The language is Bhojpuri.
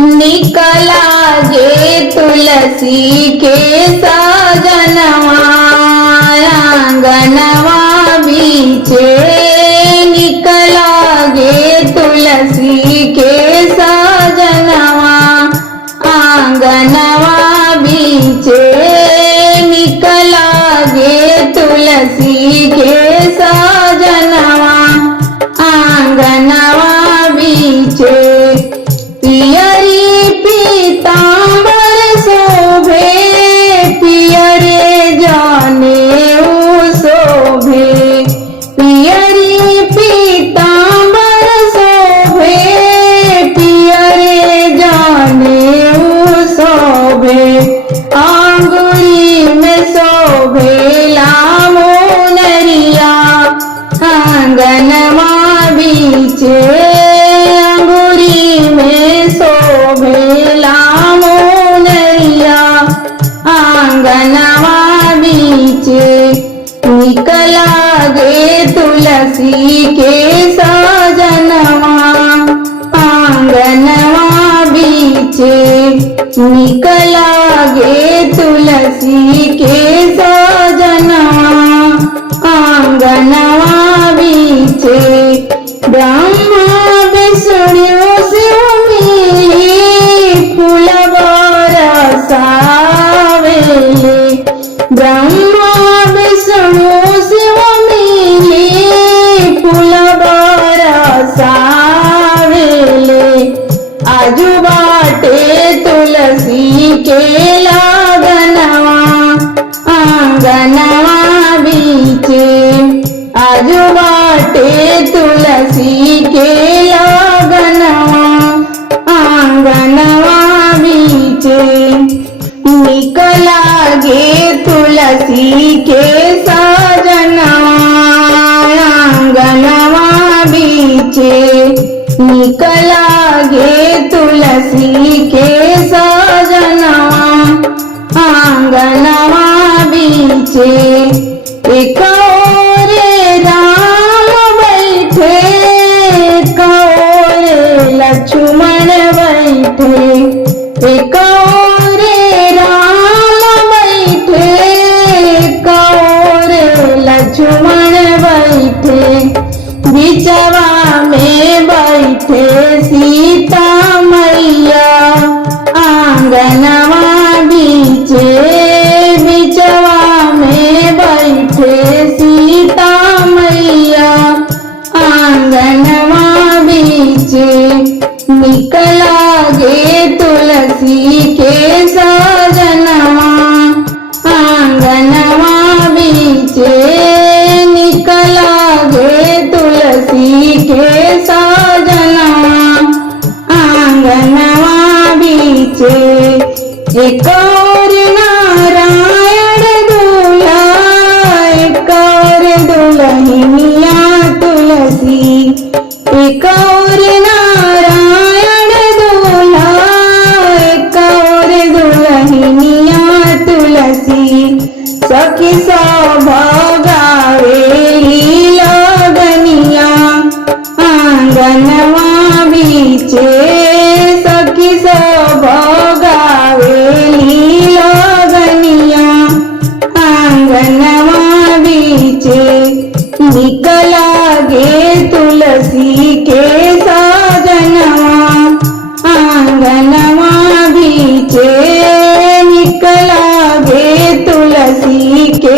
निकला गे तुलसी के सजनवा आंगनवा बीचे निकला गे तुलसी के सजनवा आंगनवा बीचे निकला गे तुलसी के सजनवा आंगनवा बीचे पियरी पीतांबर शोभे पियरे जाने शोभे पियरी पीतांबर शोभे पियरे जाने शोभे आंगुरी में शोभे लामो नरिया आंगनवा बीचे अंगुरी में शोभे लामो नरिया आंगनवा बीचे निकला गे तुलसी के सजनवा आंगनवा बीचे निकला गे तुलसी के सजनवा आंगनवा बीचे ब्रह्मा विष्णु शिव मिली फूल बरसावेले ब्रह्मा विष्णु शिव मिली फूल बरसावेले आजू बाटे तुलसी के लगनवा आंगनवा बीचे आजू बाटे तुलसी के लगनवा आंगनवा बीचे निकला गे तुलसी के सजनवा आंगनवा बीचे निकला गे तुलसी के सजनवा आंगनवा बीचे एक और राम बैठे एक और लक्ष्मण बैठे एक और राम बैठे एक और लक्ष्मण बैठे बिचवा में बैठे सीता मैया आंगनवा बीचे बिचवा में बैठे सीता मैया आंगनवा बीचे निकला गे तुलसी के सजनवा आंगनवा बीचे निकला गे तुलसी के सजनवा आंगनवा बीचे एक और नारायण दूल्हा एक और दुल्हनिया तुलसी एक और नारायण दूल्हा एक और दुल्हनिया तुलसी सखी सौभागावे लगनिया आंगनवा बीचे सखी सौभागावे लगनिया आंगनवा बीचे निकला गे तुलसी के सजनवा आंगनवा बीचे निकला गे तुलसी के